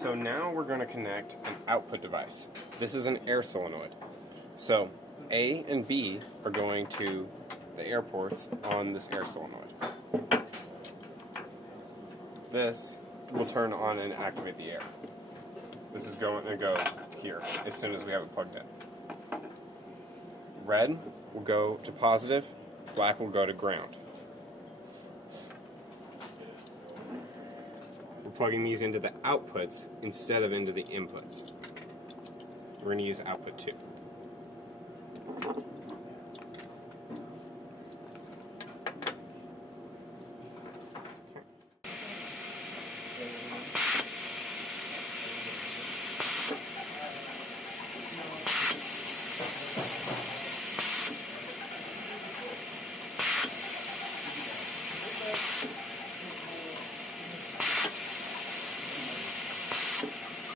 So now we're going to connect an output device. This is an air solenoid. So A and B are going to the air ports on this air solenoid. This will turn on and activate the air. This is going to go here as soon as we have it plugged in. Red will go to positive, black will go to ground. We're plugging these into the outputs instead of into the inputs. We're going to use output 2.